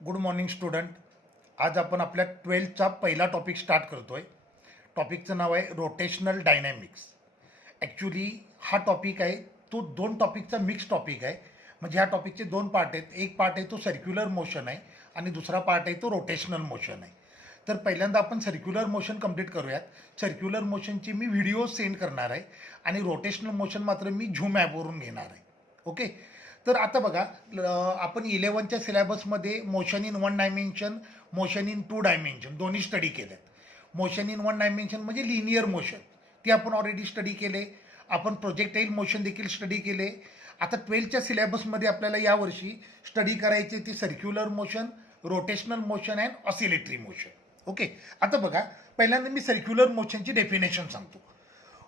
Good morning student. आज आपण आपल्या 12th पहिला टॉपिक स्टार्ट करतोय. टॉपिकचं नाव आहे रोटेशनल डायनॅमिक्स. ॲक्च्युली हा टॉपिक आहे तो दोन टॉपिकचा मिक्स टॉपिक आहे. म्हणजे ह्या टॉपिकचे दोन पार्ट आहेत. एक पार्ट आहे तो सर्क्युलर मोशन आहे आणि दुसरा पार्ट आहे तो रोटेशनल मोशन आहे. तर पहिल्यांदा आपण सर्क्युलर मोशन कंप्लीट करूयात. सर्क्युलर मोशनची मी व्हिडिओ सेंड करणार आहे आणि रोटेशनल मोशन मात्र मी झूम ॲपवरून घेणार आहे. ओके. तर आता बघा, आपण 11च्या सिलेबसमध्ये motion in one dimension, motion in two dimension दोन्ही स्टडी केलेत. मोशन इन वन डायमेन्शन म्हणजे लिनियर मोशन, ते आपण ऑलरेडी स्टडी केले. आपण प्रोजेक्टाईल मोशन देखील स्टडी केले. आता 12च्या सिलेबसमध्ये आपल्याला यावर्षी स्टडी करायचे ते circular motion, rotational motion and oscillatory motion. Okay. आता बघा, पहिल्यांदा मी सर्क्युलर मोशनची डेफिनेशन सांगतो.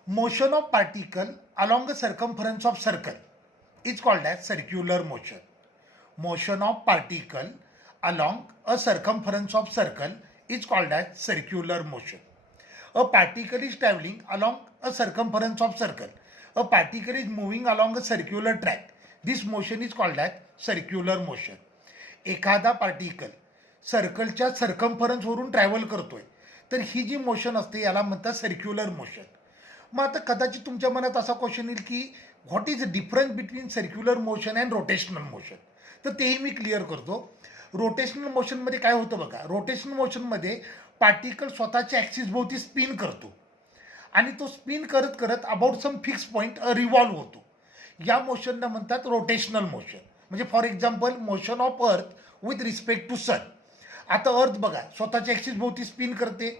Motion of particle along the circumference of circle is called as circular motion. Motion of particle along a circumference of circle is called as circular motion. A particle is traveling along a circumference of circle. A particle is moving along a circular track. This motion is called as circular motion. एखादा particle सर्कलच्या सर्कम्फरन्सवरून travel करतोय तर ही जी motion असते याला म्हणतात circular motion. मग आता कदाचित तुमच्या मनात असा क्वेश्चन येईल की what is the difference between circular motion and rotational motion. तर तेही मी क्लिअर करतो. रोटेशनल मोशनमध्ये काय होतं बघा, रोटेशनल मोशनमध्ये पार्टिकल स्वतःच्या ॲक्सिसभोवती स्पिन करतो आणि तो स्पिन करत करत about some fix point revolve होतो. या मोशनला म्हणतात रोटेशनल मोशन. म्हणजे for example motion of earth with respect to sun. आता अर्थ बघा स्वतःच्या ॲक्सिसभोवती स्पिन करते,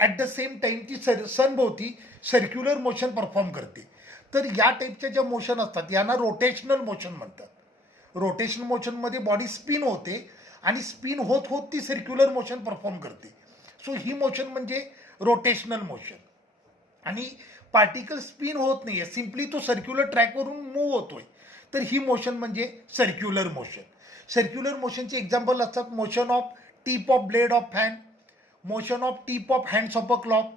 ॲट द सेम टाईम ती सनभोवती सर्क्युलर मोशन परफॉर्म करते. तर या टाईपच्या ज्या मोशन असतात यांना रोटेशनल मोशन म्हणतात. रोटेशनल मोशनमध्ये बॉडी स्पिन होते आणि स्पिन होत होत ती सर्क्युलर मोशन परफॉर्म करते. सो ही मोशन म्हणजे रोटेशनल मोशन. आणि पार्टिकल स्पिन होत नाही आहे, सिम्पली तो सर्क्युलर ट्रॅकवरून मूव्ह होतोय, तर ही मोशन म्हणजे सर्क्युलर मोशन. सर्क्युलर मोशनचे एक्झाम्पल असतात motion of tip of blade of fan, motion of tip of hands of a clock,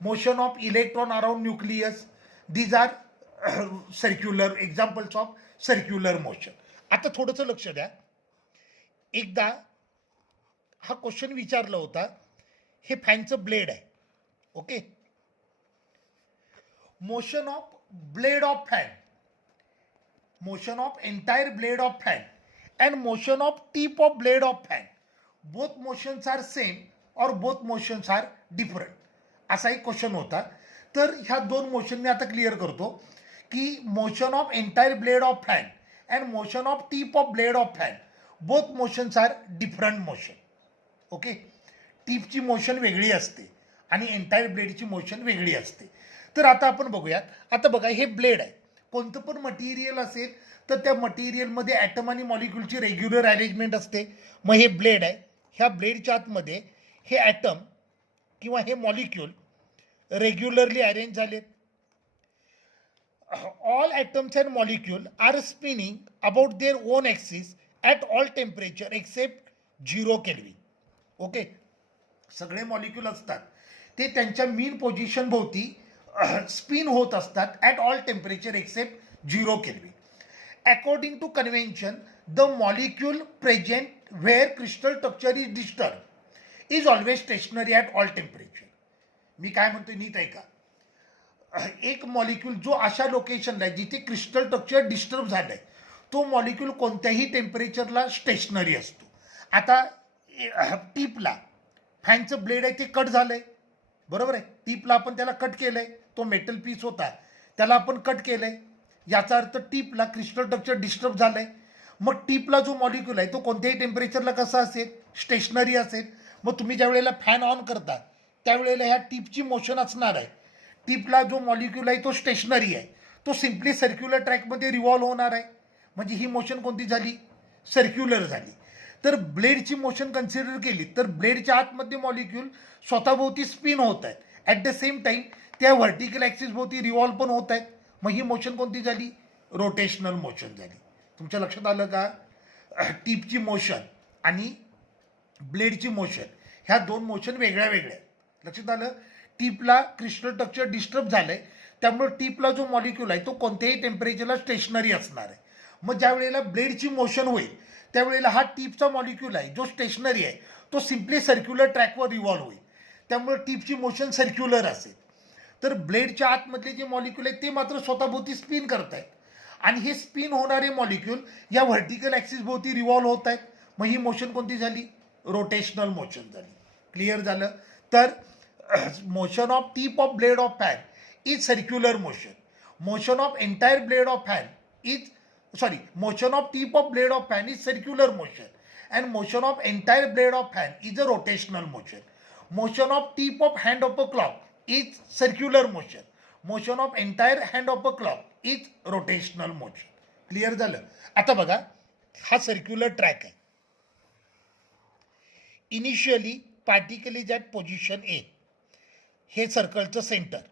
motion of electron around nucleus. These are circular examples of circular motion. आता थोडंसं लक्ष द्या. एकदा हा question विचारला होता, हे फॅनचं ब्लेड आहे. Okay. Motion of blade of fan, motion of entire blade of fan and motion of tip of blade of fan, both motions are same or both motions are different, असा एक question होता. तर ह्या दोन motion मी आता clear करतो की motion of entire blade of fan and motion of tip of blade of fan, both motions are different motion. Okay. टिपची मोशन वेगळी असते आणि एंटायर ब्लेडची मोशन वेगळी असते. तर आता आपण बघूयात. आता बघा, हे ब्लेड आहे. कोणतं पण मटेरियल असेल तर त्या मटेरियलमध्ये ॲटम आणि मॉलिक्यूलची रेग्युलर अरेंजमेंट असते. मग हे ब्लेड आहे, ह्या ब्लेडच्या आतमध्ये हे ॲटम किंवा हे मॉलिक्यूल रेग्युलरली अरेंज झालेत. all atoms and molecule are spinning about their own axis at all temperature except 0 Kelvin. Okay. सगळे मॉलिक्यूल असतात ते त्यांच्या मीन पोझिशन भोवती स्पिन होत असतात at all temperature except 0 Kelvin. According to convention the molecule present where crystal structure is disturb is always stationary at all temperature. मी काय म्हणतोय नीट ऐका. एक मॉलिक्यूल जो अशा लोकेशनला आहे जिथे क्रिस्टल स्ट्रक्चर डिस्टर्ब झालं आहे, तो मॉलिक्यूल कोणत्याही टेम्परेचरला स्टेशनरी असतो. आता टिपला फॅनचं ब्लेड आहे ते कट झालं आहे, बरोबर आहे. टिपला आपण त्याला कट केलं आहे, तो मेटल पीस होता त्याला आपण कट केलं आहे. याचा अर्थ टिपला क्रिस्टल स्ट्रक्चर डिस्टर्ब झालं आहे. मग टिपला जो मॉलिक्यूल आहे तो कोणत्याही टेम्परेचरला कसा असेल, स्टेशनरी असेल. मग तुम्ही ज्या वेळेला फॅन ऑन करता त्यावेळेला ह्या टिपची मोशन असणार आहे. टिपला जो मॉलिक्यूल आहे तो स्टेशनरी आहे, तो सिम्पली सर्क्युलर ट्रॅकमध्ये रिव्हॉल्व होणार आहे. म्हणजे ही मोशन कोणती झाली, सर्क्युलर झाली. तर ब्लेडची मोशन कन्सिडर केली तर ब्लेडच्या आतमध्ये मॉलिक्यूल स्वतःभोवती स्पिन होत आहेत, ॲट द सेम टाईम त्या व्हर्टिकल ॲक्सिस भोवती रिव्हॉल्व पण होत आहेत. मग ही मोशन कोणती झाली, रोटेशनल मोशन झाली. तुमच्या लक्षात आलं का. टिपची मोशन आणि ब्लेडची मोशन ह्या दोन मोशन वेगळ्या वेगळ्या. लक्षात आलं. टिपला क्रिस्टल स्ट्रक्चर डिस्टर्ब झालं आहे, त्यामुळे टिपला जो मॉलिक्यूल आहे तो कोणत्याही टेम्परेचरला स्टेशनरी असणार आहे. मग ज्या वेळेला ब्लेडची मोशन होईल त्यावेळेला हा टिपचा मॉलिक्यूल आहे जो स्टेशनरी आहे तो सिम्पली सर्क्युलर ट्रॅकवर रिव्हॉल्व होईल, त्यामुळे टिपची मोशन सर्क्युलर असेल. तर ब्लेडच्या आतमधले जे मॉलिक्यूल आहेत ते मात्र स्वतःभोवती स्पिन करत आहेत आणि हे स्पिन होणारे मॉलिक्यूल या व्हर्टिकल ॲक्सिस भोवती रिव्हॉल्व होत आहेत. मग ही मोशन कोणती झाली? रोटेशनल मोशन झाली. क्लिअर झालं? तर motion of tip of blade of fan is circular motion. Motion of entire blade of fan is motion of tip of blade of fan is circular motion and motion of entire blade of fan is a rotational motion. Motion of tip of hand of a clock is circular motion. Motion of entire hand of a clock is rotational motion. Clear झालं? आता बघा, हा circular track आहे. Initially particle is at position A, हे सर्कलचं centre.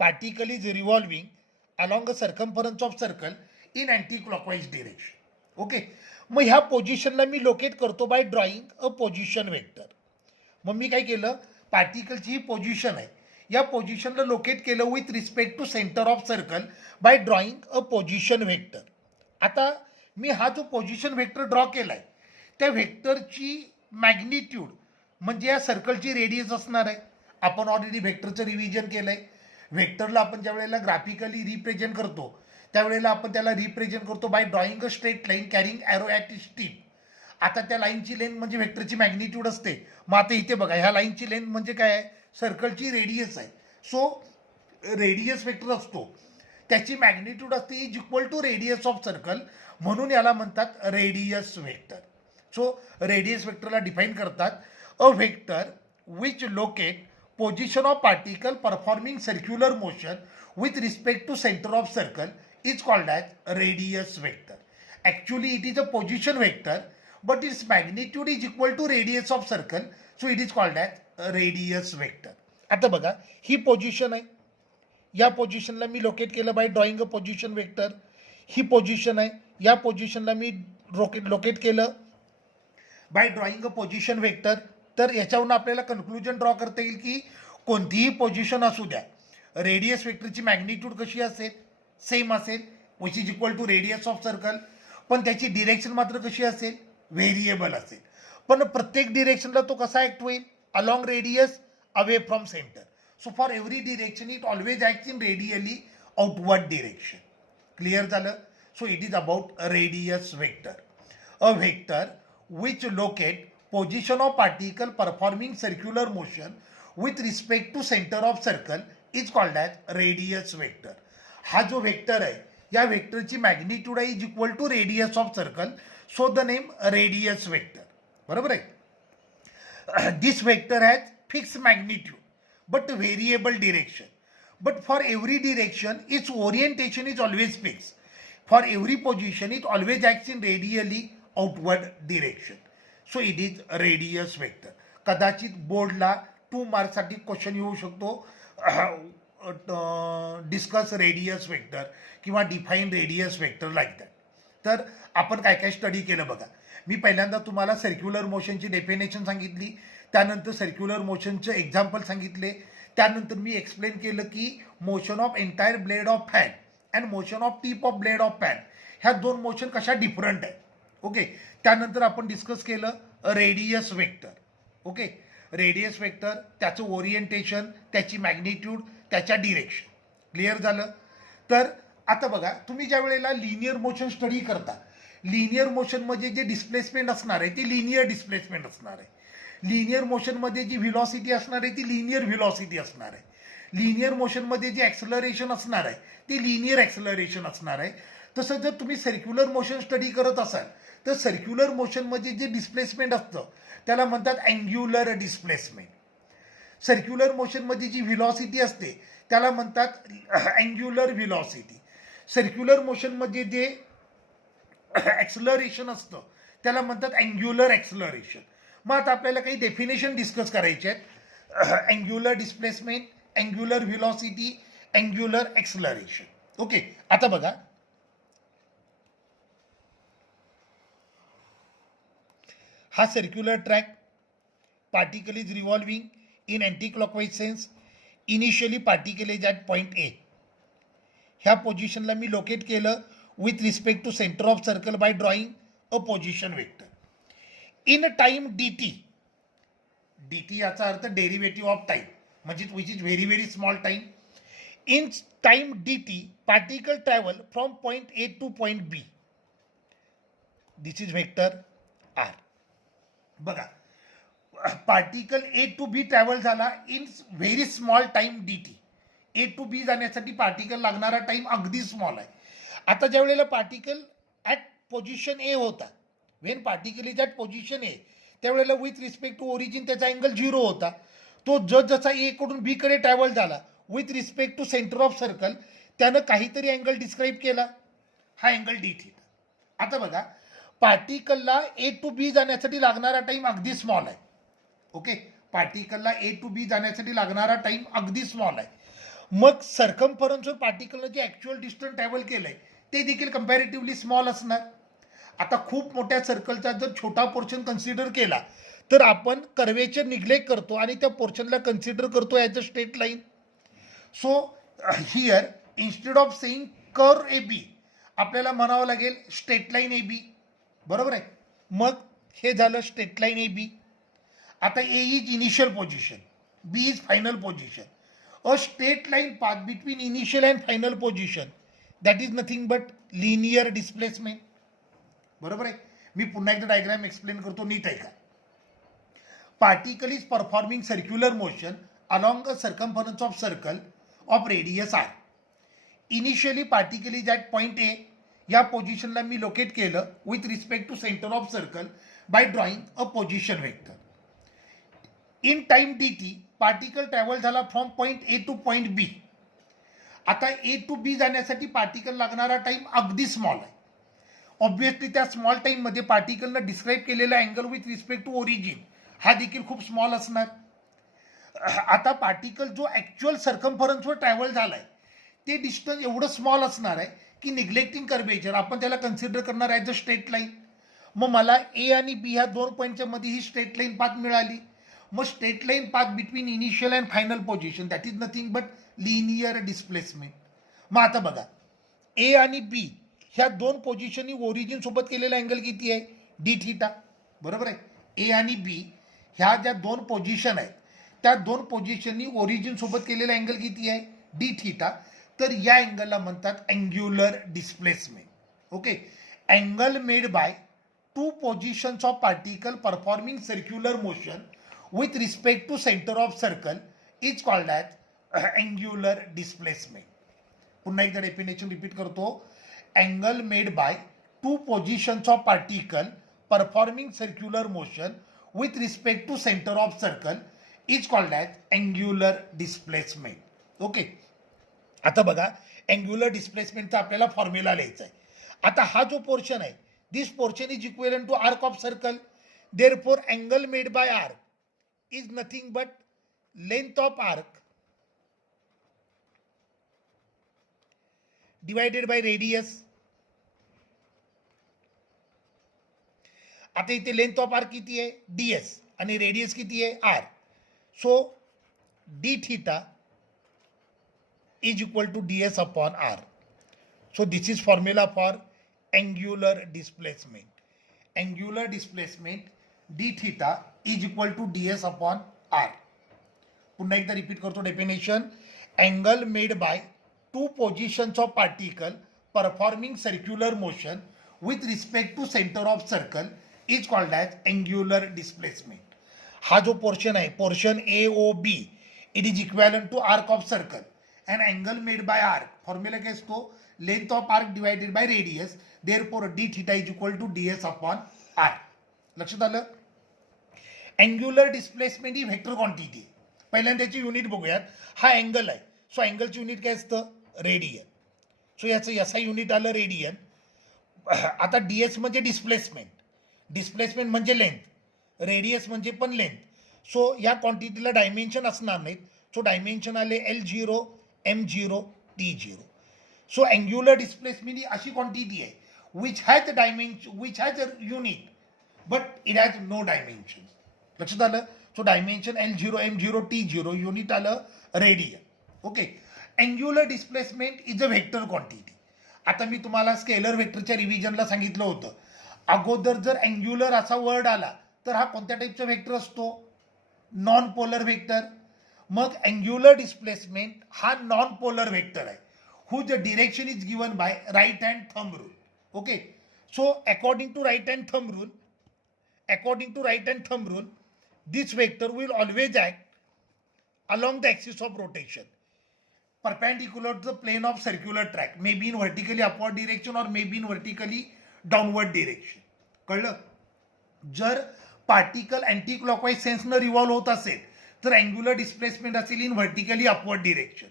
Particle is revolving along a circumference of circle in anti clockwise direction. Okay, मग ह्या पोझिशनला मी लोकेट करतो by drawing a position vector. मग मी काय केलं, पार्टिकलची ही पोझिशन आहे, या पोझिशनला लोकेट केलं with respect to centre of circle by drawing a position vector. आता मी हा जो पोझिशन वेक्टर ड्रॉ केला आहे त्या वेक्टरची मॅग्निट्यूड म्हणजे या सर्कलची रेडियस असणार आहे. आपण ऑलरेडी वेक्टरचं रिव्हिजन केलं आहे. वेक्टरला आपण ज्या वेळेला ग्राफिकली रिप्रेझेंट करतो त्यावेळेला आपण त्याला रिप्रेझेंट करतो by drawing a straight line carrying arrow at its tip. आता त्या लाईनची लेंथ म्हणजे वेक्टरची मॅग्निट्यूड असते. मग आता इथे बघा, ह्या लाईनची लेंथ म्हणजे काय आहे? सर्कलची रेडियस आहे. सो रेडियस वेक्टर असतो, त्याची मॅग्निट्यूड असते is equal to radius of circle, म्हणून याला म्हणतात रेडियस वेक्टर. सो रेडियस वेक्टरला डिफाईन करतात a vector which locate position of particle performing circular motion with respect to center of circle is called as radius vector. Actually it is a position vector but its magnitude is equal to radius of circle, so it is called as radius vector. आता बघा, ही position आहे, या पोझिशनला मी locate केलं bye drawing a position vector. He position आहे, या पोझिशनला मी लोकेट केलं bye drawing a position vector. तर याच्यावरून आपल्याला कन्क्लुजन ड्रॉ करता येईल की कोणतीही पोझिशन असू द्या, रेडियस वेक्टरची मॅग्निट्यूड कशी असेल? सेम असेल, which is equal to radius of circle. पण त्याची डिरेक्शन मात्र कशी असेल? व्हेरिएबल असेल. पण प्रत्येक डिरेक्शनला तो कसा ॲक्ट होईल? Along radius, away from centre. So for every direction it always act in radially outward direction. Clear झालं? So it is about radius vector. A vector which locate position of particle performing circular motion with respect to centre of circle is called as radius vector. हा जो vector आहे या वेक्टरची magnitude आहे is equal to radius of circle, so the name radius vector. बरोबर आहे? दिस vector has fix magnitude but variable direction. But for every direction it's orientation is always fix. For every position it always acts in radially outward direction. So it is radius vector. कदाचित बोर्डला 2 मार्क्ससाठी question येऊ शकतो, discuss radius vector किंवा define radius vector like that. तर आपण काय काय study केलं बघा. मी पहिल्यांदा तुम्हाला सर्क्युलर मोशनची डेफिनेशन सांगितली, त्यानंतर सर्क्युलर मोशनचं एक्झाम्पल सांगितले, त्यानंतर मी एक्सप्लेन केलं की motion of entire blade of fan and motion of tip of blade of fan ह्या 2 मोशन कशा डिफरंट आहेत. ओके, त्यानंतर आपण डिस्कस केलं radius vector. Okay, radius vector, त्याचं ओरिएंटेशन, त्याची मॅग्निट्यूड, त्याच्या डिरेक्शन. क्लिअर झालं? तर आता बघा, तुम्ही ज्या वेळेला लिनियर मोशन स्टडी करता, लिनियर मोशनमध्ये जे डिस्प्लेसमेंट असणार आहे ती लिनियर डिस्प्लेसमेंट असणार आहे. लिनियर मोशनमध्ये जी व्हिलॉसिटी असणार आहे ती लिनियर व्हिलॉसिटी असणार आहे. लिनियर मोशनमध्ये जे ॲक्सलरेशन असणार आहे ती लिनियर ॲक्सलरेशन असणार आहे. तसं जर तुम्ही सर्क्युलर मोशन स्टडी करत असाल तर सर्क्युलर मोशनमध्ये जे डिस्प्लेसमेंट असतं त्याला म्हणतात अँग्युलर डिस्प्लेसमेंट. सर्क्युलर मोशनमध्ये जी व्हिलॉसिटी असते त्याला म्हणतात अँग्युलर व्हिलॉसिटी. सर्क्युलर मोशनमध्ये जे ॲक्सलरेशन असतं त्याला म्हणतात अँग्युलर ॲक्सलरेशन. मग आता आपल्याला काही डेफिनेशन डिस्कस करायचे आहेत. Angular displacement, angular velocity, angular acceleration. Okay, आता बघा, हा circular track, particle is revolving in anti clockwise sense. Initially particle is at point A. ह्या पोझिशनला मी लोकेट केलं with respect to centre of circle by drawing a position vector. In time dt, dt याचा अर्थ derivative of time, म्हणजे which is very very small time. In time dt particle travel from point A two point B. This is vector R. बघा, particle A to B travel झाला in very small time dt. A to B जाण्यासाठी particle लागणारा time अगदी small आहे. आता ज्या वेळेला particle at position A होता, when particle is at position A, त्यावेळेला विथ रिस्पेक्ट टू ओरिजिन त्याचा अँगल 0 होता. तो जसा ए कडून बी कडे ट्रॅव्हल झाला with respect to centre of circle, त्यानं काहीतरी अँगल डिस्क्राईब केला, हा अँगल डी थीटा. आता बघा, पार्टिकलला ए टू बी जाण्यासाठी लागणारा टाइम अगदी स्मॉल आहे. ओके, पार्टिकलला ए टू बी जाण्यासाठी लागणारा टाइम अगदी स्मॉल आहे. मग सर्कम्फरन्सवर पार्टिकलनं जे ॲक्च्युअल डिस्टन्स ट्रॅव्हल केलं आहे ते देखील कम्पॅरेटिव्हली स्मॉल असणार. आता खूप मोठ्या सर्कलचा जर छोटा पोर्शन कन्सिडर केला तर आपण कर्वेचर निग्लेक्ट करतो आणि त्या पोर्शनला कन्सिडर करतो as a straight line. So here instead of saying curve A B, आपल्याला म्हणावं लागेल स्ट्रेट लाईन ए बी. बरोबर आहे. मग हे झालं स्ट्रेट लाईन ए बी. आता A is initial position, B is final position. A straight line path between initial and final position, that is nothing but linear displacement. बरोबर आहे. मी पुन्हा एकदा डायग्राम एक्सप्लेन करतो, नीट ऐका. Particle is performing circular motion along a circumference of circle of radius R. Initially particle is at point A, या पोझिशनला मी लोकेट केलं with respect to centre of circle by drawing a position vector. In time D T particle travel झाला from point A to point B. आता A to B जाण्यासाठी particle लागणारा time अगदी small आहे. ऑब्व्हियसली त्या small टाईममध्ये पार्टिकलनं describe केलेला angle with respect to origin हा देखील खूप स्मॉल असणार. आता पार्टिकल जो ॲक्च्युअल सर्कम्फरन्सवर ट्रॅव्हल झाला आहे ते डिस्टन्स एवढं स्मॉल असणार आहे की निग्लेक्टिंग कर्वेचर आपण त्याला कन्सिडर करणार ॲज अ स्ट्रेट लाईन. मग मला ए आणि बी ह्या दोन पॉईंटच्या मध्ये ही स्ट्रेट लाईन पाथ मिळाली. मग straight line path between initial and final position, that is nothing but linear displacement. मग आता बघा, ए आणि बी ह्या दोन पोझिशननी ओरिजिन सोबत केलेला अँगल किती आहे? D theta. बरोबर आहे. ए आणि बी ह्या ज्या दोन पोझिशन आहेत त्या दोन पोझिशननी ओरिजिन सोबत केलेला अँगल किती आहे? D theta. तर या अँगलला म्हणतात angular displacement. Okay, angle made by two positions of particle performing circular motion with respect to center of circle is called as angular displacement. पुन्हा एकदा डेफिनेशन रिपीट करतो. Angle made by two positions of particle performing circular motion with respect to centre of circle is called as angular displacement. Okay, आता बघा, angular डिस्प्लेसमेंटचा आपल्याला formula लिहायचा आहे. आता हा जो पोर्शन आहे, this portion is equivalent to arc of circle. Therefore angle made by arc is nothing but length of arc divided by radius. आता इथे लेंथ ऑफ आर्क किती आहे? ds आणि रेडियस किती आहे? r. So d theta is equal to ds upon r. So this is formula for angular displacement. Angular displacement d theta is equal to ds upon r. पुन्हा एकदा repeat करतो definition. Angle made by two positions of particle performing circular motion with respect to centre of circle is called as angular displacement. हा जो portion आहे, portion A O B, it is equivalent to arc of circle and angle made by arc. Formula काय असतो? Length of arc divided by radius. Therefore d theta is equal to ds upon R. लक्षात आलं? Angular displacement ही vector quantity. पहिल्यांदा त्याची unit बघूयात. हा angle आहे, सो अँगलची युनिट काय असतं? रेडियन. सो याचं याचा युनिट आलं रेडियन. आता ds म्हणजे डिस्प्लेसमेंट, डिस्प्लेसमेंट म्हणजे लेंथ, रेडियस म्हणजे पण लेंथ. सो या क्वांटिटीला डायमेन्शन असणार नाहीत. सो डायमेन्शन आले L0, M0, T0. So angular displacement ही अशी क्वांटिटी आहे which has dimension, which has a unit but it has no dimension. लक्षात आलं? So dimension L0, M0, T0, unit आलं radian. Okay, angular displacement is a vector quantity. आता मी तुम्हाला scalar व्हेक्टरच्या रिव्हिजनला सांगितलं होतं, अगोदर जर अँग्युलर असा वर्ड आला तर हा कोणत्या टाईपचा व्हेक्टर असतो? Non polar vector. मग अँग्युलर डिस्प्लेसमेंट हा नॉन पोलर व्हेक्टर आहे, whose direction is given by right hand thumb rule. Okay, so according to right hand thumb rule, this vector will always act along the axis of rotation, perpendicular to the plane of circular track, maybe in vertically upward direction or maybe in vertically downward direction. कळलं? जर particle anti clockwise सेन्सनं revolve होत असेल तर angular displacement असेल in vertically upward direction.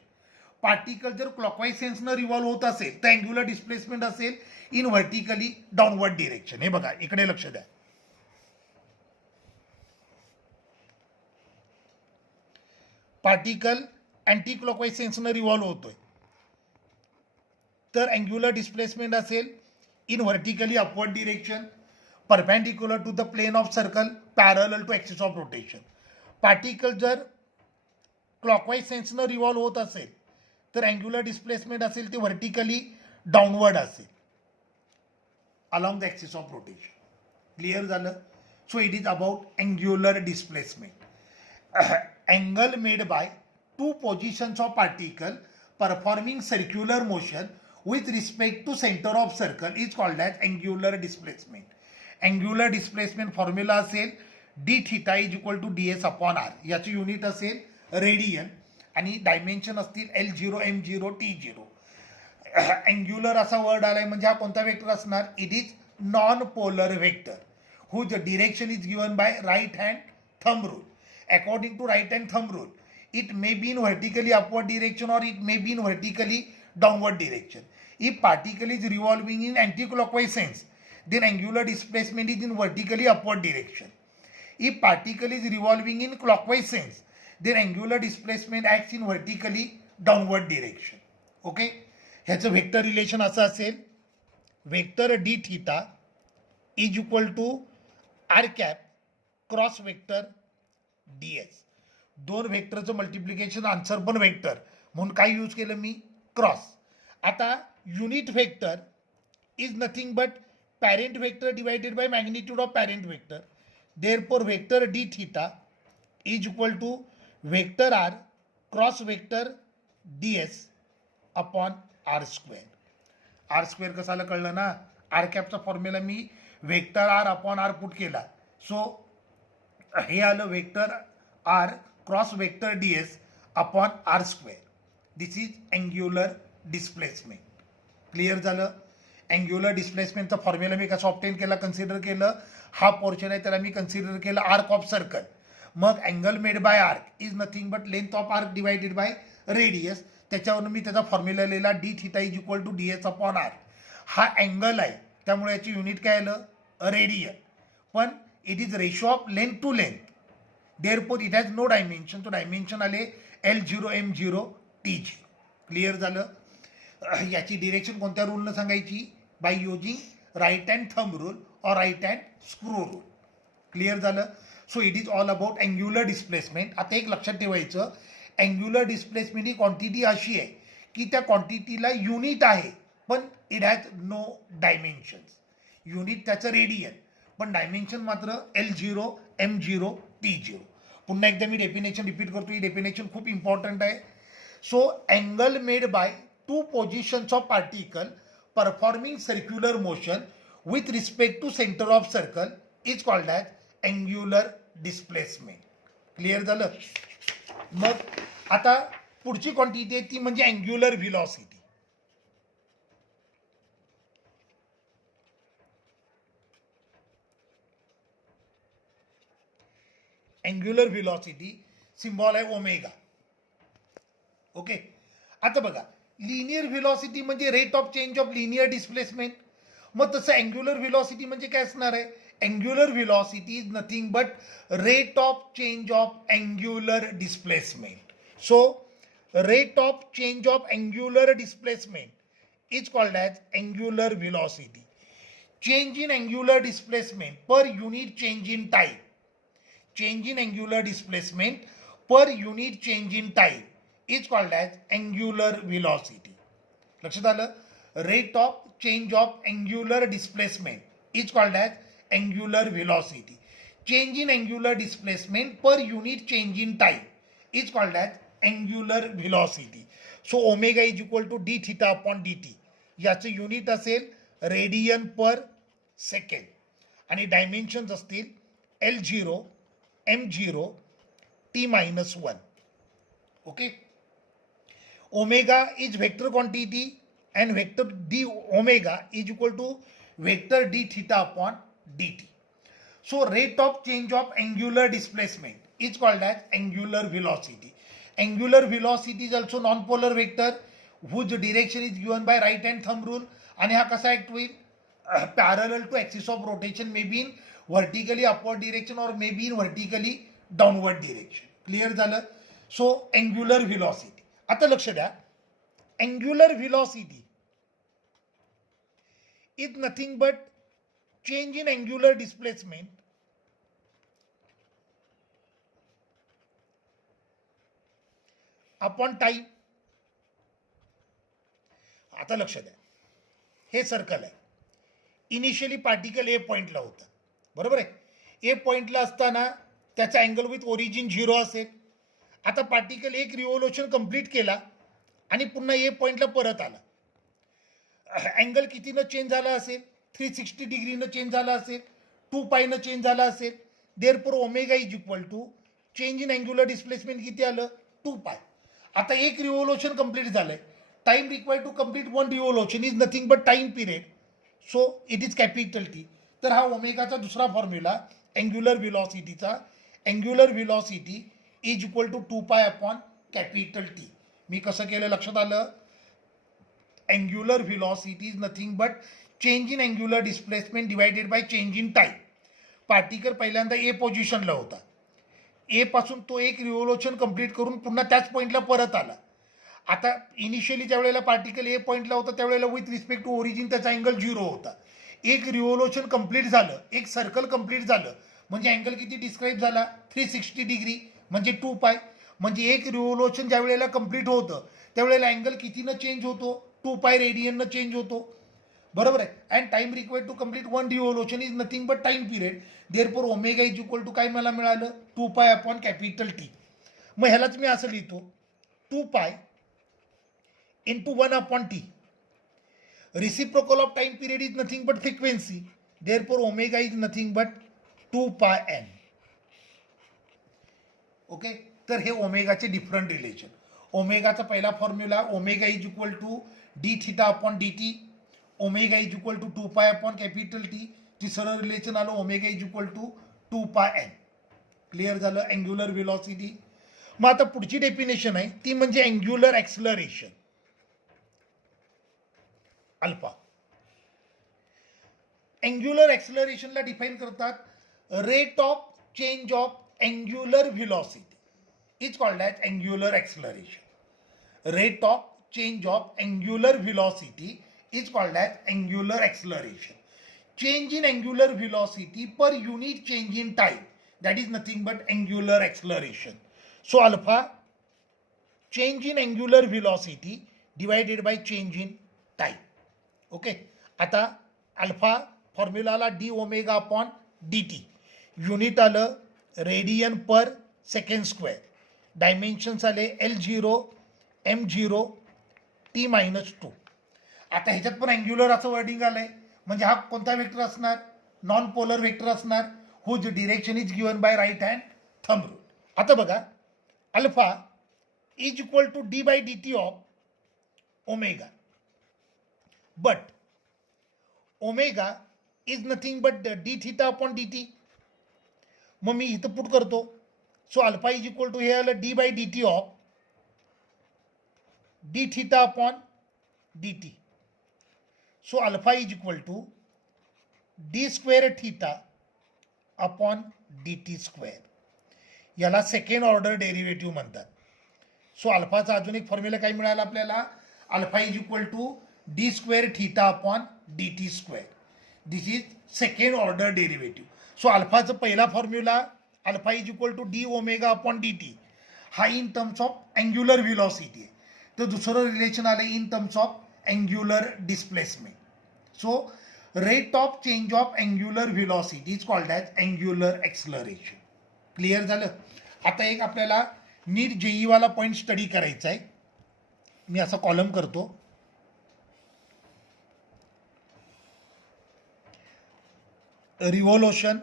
Particle जर clockwise सेन्सनं revolve होत असेल तर अँग्युलर डिस्प्लेसमेंट असेल इन व्हर्टिकली डाउनवर्ड डिरेक्शन. हे बघा, इकडे लक्ष द्या. पार्टिकल अँटी क्लॉकवाईज सेन्सनं रिव्हॉल्व होतोय तर अँग्युलर डिस्प्लेसमेंट असेल in vertically upward direction, perpendicular to the plane of circle, parallel to axis of rotation. Particle जर क्लॉकवाईज सेन्सनं रिव्हॉल्व होत असेल तर अँग्युलर डिस्प्लेसमेंट असेल ते व्हर्टिकली डाउनवर्ड असेल along the axis of rotation. Clear झालं? So it is about angular displacement. Angle made by two positions of particle performing circular motion with respect to center of circle is called as angular displacement. Angular displacement formula असेल d theta is equal to ds upon r. याची unit असेल radian आणि dimension असतील L0 M0 T0. Angular असा word आलाय म्हणजे हा कोणता वेक्टर असणार? It is non polar vector whose direction is given by right hand thumb rule. According to right hand thumb rule, it may be in vertically upward direction or it may be in vertically downward direction. If particle is revolving in anti-clockwise sense, then angular displacement is in vertically upward direction. If particle is revolving in clockwise sense, then angular displacement acts in vertically downward direction. Okay? ह्याचं vector relation असं असेल, vector D theta is equal to R cap cross vector D S. दोन वेक्टरचं multiplication answer पण vector म्हणून काय use केलं मी? क्रॉस. आता unit vector is nothing but parent vector divided by magnitude of parent vector. Therefore vector D theta is equal to vector R cross vector D S upon R square. R square कसाला कळलं ना? R कॅपचा formula मी vector r upon r put केला. So हे आलं vector R cross vector D S upon R square. This is angular displacement. Clear झालं? Angular डिस्प्लेसमेंटचा formula मी कसं ऑप्टेन केला, कन्सिडर केलं. हा पोर्शन आहे त्याला मी कन्सिडर केलं आर्क ऑफ सर्कल. मग angle made by arc is nothing but length of arc divided by radius. त्याच्यावरून मी त्याचा फॉर्म्युला लिहिला d theta is equal to d S upon R. हा अँगल आहे त्यामुळे याची युनिट काय आलं? रेडियन. पण it is ratio of length to length. Therefore it has no dimension. तो डायमेन्शन आले L0 M0 T0. क्लिअर झालं? याची डिरेक्शन कोणत्या रूलनं सांगायची? By using right hand thumb rule और right hand screw rule. Clear झालं? So it is all about angular displacement. आता एक लक्षात ठेवायचं, अँग्युलर डिस्प्लेसमेंट ही क्वांटिटी अशी आहे की त्या क्वांटिटीला युनिट आहे पण it has no dimensions. Unit त्याचं रेडियन पण डायमेन्शन मात्र L0 M0 T0. पुन्हा एकदा मी डेफिनेशन रिपीट करतो. ही डेफिनेशन खूप इम्पॉर्टंट आहे. So angle made bye two positions of particle performing circular motion with respect to center of circle is called as angular displacement. Clear झालं? मग आता पुढची क्वांटिटी आहे ती म्हणजे angular velocity. Angular velocity symbol आहे ओमेगा. ओके, आता बघा, लिनियर व्हेलॉसिटी म्हणजे rate of change of linear displacement. मग तसं अँग्युलर व्हेलॉसिटी म्हणजे काय असणार आहे? Angular velocity is nothing but rate of change of angular displacement. So rate of change of angular displacement is called as angular velocity. Change in angular displacement per unit change in time. Change in angular displacement per unit change in time is called as angular velocity. लक्षात आलं? Rate of change of angular displacement is called as angular velocity. Change in angular displacement per unit change in time is called as angular velocity. So omega is equal to d theta upon dt. याचं unit असेल radian per second आणि dimensions असतील L0, M0, T-1. Okay. Omega is vector quantity and vector d omega is equal to vector d theta upon dt. So rate of change of angular displacement is called as angular velocity. Angular velocity is also non-polar vector whose direction is given by right hand thumb rule. आणि हा कसा act होईल? Parallel to axis of rotation, may be in vertically upward direction or may be in vertically downward direction. Clear झालं? So angular velocity. आता लक्ष द्या, angular velocity is nothing but change in angular displacement upon time. आता लक्ष द्या, हे circle आहे. Initially particle A पॉइंटला होता, बरोबर आहे. ए पॉइंटला असताना त्याचा अँगल विथ ओरिजिन 0 असेल. आता पार्टिकल एक रिव्होल्यूशन कंप्लीट केला आणि पुन्हा ए पॉइंटला परत आला. अँगल कितीनं चेंज झाला असेल? 360 डिग्रीनं चेंज झाला असेल, 2 पायनं चेंज झाला असेल. Therefore omega is equal to change in angular displacement किती आलं? 2 पाय. आता एक रिव्होल्यूशन कंप्लीट झालंय. Time required to complete one revolution is nothing but time period. So it is capital T. तर हा ओमेगाचा दुसरा फॉर्म्युला अँग्युलर व्हेलॉसिटीचा. Angular velocity is equal to 2 pi upon capital T. मी कसं केलं लक्षात आलं? Angular velocity is nothing but change in angular displacement divided by change in time. Particle पहिल्यांदा ए पोझिशनला होता. ए पासून तो एक रिव्होल्यूशन कंप्लीट करून पुन्हा त्याच पॉईंटला परत आला. आता इनिशियली ज्या वेळेला पार्टिकल ए पॉईंटला होता त्यावेळेला विथ रिस्पेक्ट टू ओरिजिन त्याचा अँगल 0 होता. एक रिव्होल्यूशन कंप्लीट झालं, एक सर्कल कंप्लीट झालं म्हणजे अँगल किती डिस्क्राईब झाला? 360 डिग्री म्हणजे 2 पाय. म्हणजे एक रिव्होल्यूशन ज्या वेळेला कंप्लीट होतं त्यावेळेला अँगल कितीनं चेंज होतो? 2 पाय रेडियननं चेंज होतो, बरोबर आहे. And time required to complete one revolution is nothing but time period. Therefore omega is equal to काय मला मिळालं? 2 पाय अपॉन कॅपिटल टी. मग ह्यालाच मी असं लिहितो 2 पाय into 1 upon t. Reciprocal of time period is nothing but frequency. Therefore, omega is nothing but 2 pi n. Okay. तर हे ओमेगाचे डिफरंट रिलेशन. ओमेगाचा पहिला formula omega is equal to d theta upon d t. Omega is equal to 2 pi upon capital T. तिसरं relation आलं omega is equal to 2 pi n. Clear झालं angular velocity. मग आता पुढची डेफिनेशन आहे ती म्हणजे अँग्युलर ॲक्सलरेशन. अल्फा. अँग्युलर ॲक्सलरेशनला डिफाईन करतात rate of change of angular velocity is called as angular acceleration. Rate of change of angular velocity is called as angular acceleration. Change in angular velocity per unit change in time, that is nothing but angular acceleration. So alpha, change in angular velocity divided by change in time. Okay. आता alpha फॉर्म्युलाला d omega upon d t. Unit आलं radian per second square. Dimensions आले L0, M0, T-2. आता ह्याच्यात पण angular असं wording आलंय म्हणजे हा कोणता वेक्टर असणार? नॉन पोलर वेक्टर असणार whose direction is given by right hand thumb rule. आता बघा alpha is equal to d by dt of omega, but omega is nothing but d theta upon dt. मग मी इथं put करतो. So alpha is equal to हे आलं d by dt of d theta upon dt. So alpha is equal to d square theta upon d t square. याला second order derivative म्हणतात. So अल्फाचा अजून एक फॉर्म्युला काय मिळाला आपल्याला? Alpha is equal to d square theta upon d t square. This is second order derivative. So अल्फाचा पहिला formula alpha is equal to d omega upon d t. हा in terms of angular velocity आहे. तर दुसरं relation आलं in terms of angular displacement. So rate of change of angular velocity is called as angular acceleration. Clear झालं. आता एक आपल्याला नीट जेईवाला point study करायचा आहे. मी असा कॉलम करतो. Revolution,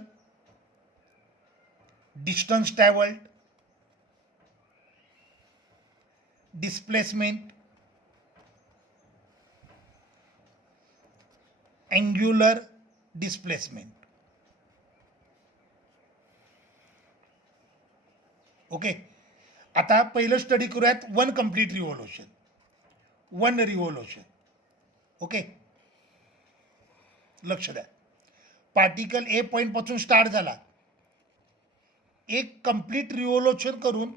distance travelled, displacement, angular displacement. Okay. आता पहिलं स्टडी करूयात one complete revolution. One revolution. Okay, लक्ष द्या. पार्टिकल ए पॉईंट पासून स्टार्ट झाला, एक कंप्लीट रिव्होल्यूशन करून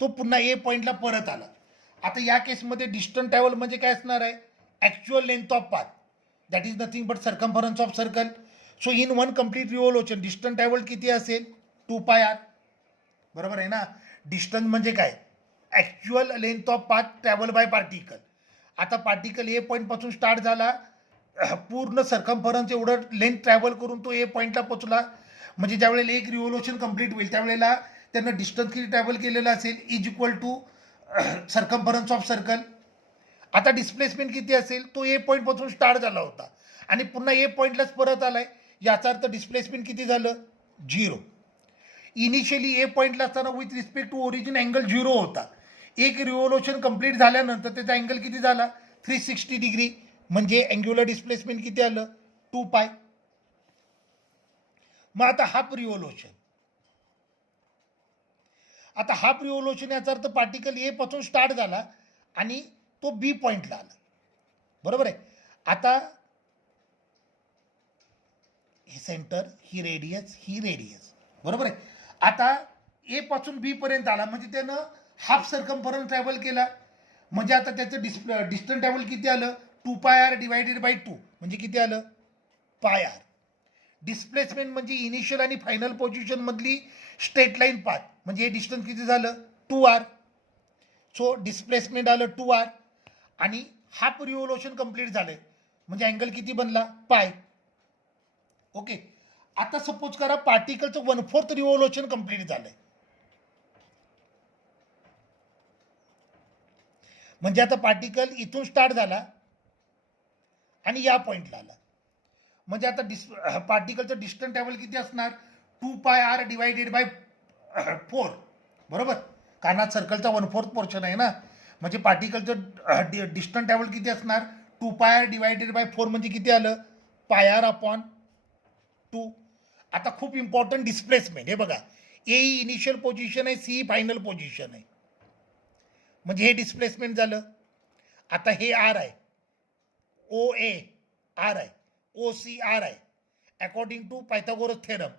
तो पुन्हा ए पॉईंटला परत आला. आता या केसमध्ये डिस्टन्स ट्रॅव्हल म्हणजे काय असणार आहे? Actual length of path, that is nothing but circumference of circle. So in one complete revolution distance travel किती असेल? 2πr. बरोबर आहे ना. डिस्टन्स म्हणजे काय? Actual length of path travel by particle. आता पार्टिकल ए पॉईंटपासून स्टार्ट झाला, पूर्ण सर्कम्फरन्स एवढं लेंथ ट्रॅव्हल करून तो ए पॉईंटला पोचला. म्हणजे ज्यावेळेला एक रिव्होल्यूशन कंप्लीट होईल त्यावेळेला त्यानं डिस्टन्स किती ट्रॅव्हल केलेलं असेल? Is equal to circumference of circle. आता डिस्प्लेसमेंट किती असेल? तो ए पॉईंटपासून स्टार्ट झाला होता आणि पुन्हा ए पॉईंटलाच परत आलाय. याचा अर्थ डिस्प्लेसमेंट किती झालं? 0. इनिशियली ए पॉईंटला असताना with respect to origin angle 0 होता. एक रिव्होल्यूशन कंप्लीट झाल्यानंतर त्याचा अँगल किती झाला? 360 डिग्री. म्हणजे अँग्युलर डिस्प्लेसमेंट किती आलं? 2π. मग आता हाफ रिव्होल्यूशन. आता हाफ रिव्होल्यूशन याचा अर्थ पार्टिकल ए पासून स्टार्ट झाला आणि तो बी पॉईंटला आला. बरोबर आहे. आता हे सेंटर, ही रेडियस. बरोबर आहे. आता ए पासून बी पर्यंत आला म्हणजे त्यानं हाफ सर्कम्फरन्स ट्रॅव्हल केला. म्हणजे आता त्याचं डिस्टन्स ट्रॅव्हल किती आलं? 2πr डिवायडेड बाय 2 म्हणजे किती आलं? πr. डिस्प्लेसमेंट म्हणजे इनिशियल आणि फायनल पोझिशन मधली स्ट्रेट लाईन पाथ म्हणजे हे डिस्टन्स किती झालं? 2r. सो डिस्प्लेसमेंट आलं 2r आणि हाफ रिव्होल्यूशन कंप्लीट झालंय म्हणजे अँगल किती बनला? π. ओके. आता सपोज करा पार्टिकलचं 1/4 रिव्होल्यूशन कंप्लीट झालंय. म्हणजे आता पार्टिकल इथून स्टार्ट झाला आणि या पॉईंटला आला. म्हणजे आता पार्टिकलचं डिस्टन्स ट्रॅव्हल किती असणार? 2πr divided by 4. बरोबर, कारण हा सर्कलचा 1/4 पोर्शन आहे ना. म्हणजे पार्टिकलचं डिस्टन्स ट्रॅव्हल किती असणार? 2πr डिवायडेड बाय 4 म्हणजे किती आलं? πr upon 2. आता खूप इम्पॉर्टंट डिस्प्लेसमेंट. हे बघा, ए इनिशियल पोझिशन आहे, सी फायनल पोझिशन आहे. म्हणजे हे डिस्प्लेसमेंट झालं. आता हे आर आहे, ओ ए आर आहे, ओ सी आर आहे. According to Pythagoras theorem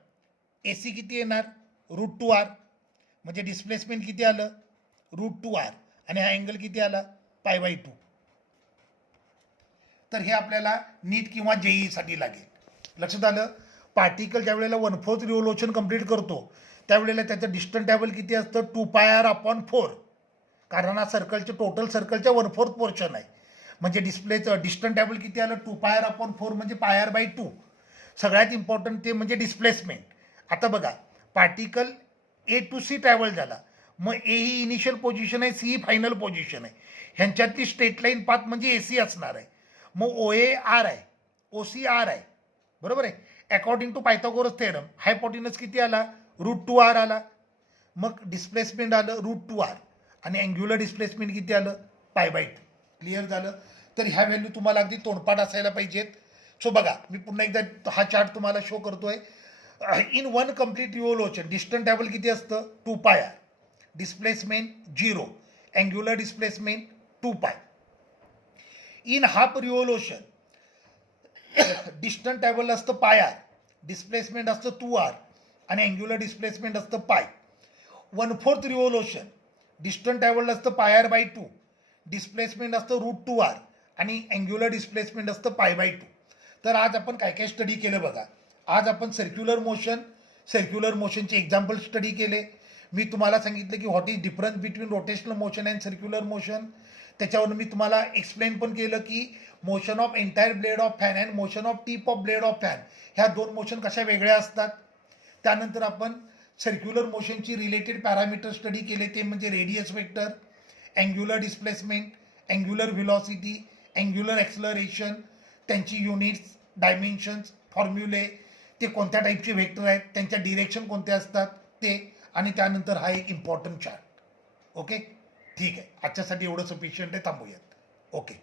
A C किती येणार? √2r. म्हणजे डिस्प्लेसमेंट किती आलं? √2r. आणि हा अँगल किती आला? π/2. तर हे आपल्याला नीट किंवा जेईसाठी लागेल. लक्षात आलं. पार्टिकल ज्या वेळेला 1/4 रिव्होल्यूशन कंप्लीट करतो त्यावेळेला त्याचं डिस्टन्स ट्रॅव्हल किती असतं? 2πr upon 4. कारण हा टोटल सर्कलच्या 1/4 पोर्शन आहे. म्हणजे डिस्टन्स ट्रॅव्हल किती आलं? 2πr अपॉन 4 म्हणजे πr/2. सगळ्यात इम्पॉर्टंट ते म्हणजे डिस्प्लेसमेंट. आता बघा, particle A to C travel झाला. मग ए ही इनिशियल पोझिशन आहे, सी ही फायनल पोझिशन आहे. ह्यांच्यातली स्ट्रेट लाईन पाथ म्हणजे ए सी असणार आहे. मग ओ ए आर आहे, ओ सी आर आहे. बरोबर आहे. According to Pythagoras theorem hypotenuse किती आला? √2r आला. मग डिस्प्लेसमेंट आलं √2r आणि अँग्युलर डिस्प्लेसमेंट किती आलं? π/2. क्लिअर झालं. तर ह्या व्हॅल्यू तुम्हाला अगदी तोंडपाठ असायला पाहिजेत. सो बघा, मी पुन्हा एकदा हा चार्ट तुम्हाला शो करतोय. In one complete revolution distance travel किती असतं? 2πr. Displacement 0. Angular displacement 2π. In half revolution distance travel असतं πr, डिस्प्लेसमेंट असतं 2r आणि अँग्युलर डिस्प्लेसमेंट असतं π. 1/4 रिव्होल्यूशन डिस्टन्स ट्रॅव्हल असतं πr/2, डिस्प्लेसमेंट असतं √2r आणि अँग्युलर डिस्प्लेसमेंट असतं π/2. तर आज आपण काय काय स्टडी केलं बघा. आज आपण सर्क्युलर मोशनचे एक्झाम्पल स्टडी केले. मी तुम्हाला सांगितलं की what is difference between rotational motion and circular motion. त्याच्यावर मी तुम्हाला एक्सप्लेन पण केलं की motion of entire blade of fan and motion of tip of blade of fan ह्या दोन मोशन कशा वेगळ्या असतात. त्यानंतर आपण सर्क्युलर मोशनची रिलेटेड पॅरामीटर स्टडी केले, ते म्हणजे radius vector, angular displacement, angular velocity, angular acceleration, त्यांची युनिट्स, डायमेन्शन्स, फॉर्म्युले, ते कोणत्या टाईपचे व्हेक्टर आहेत, त्यांच्या डिरेक्शन कोणते असतात ते, आणि त्यानंतर हा एक इम्पॉर्टंट चार्ट. ओके, ठीक आहे, आजच्यासाठी एवढं सफिशियंट आहे, थांबूयात. ओके.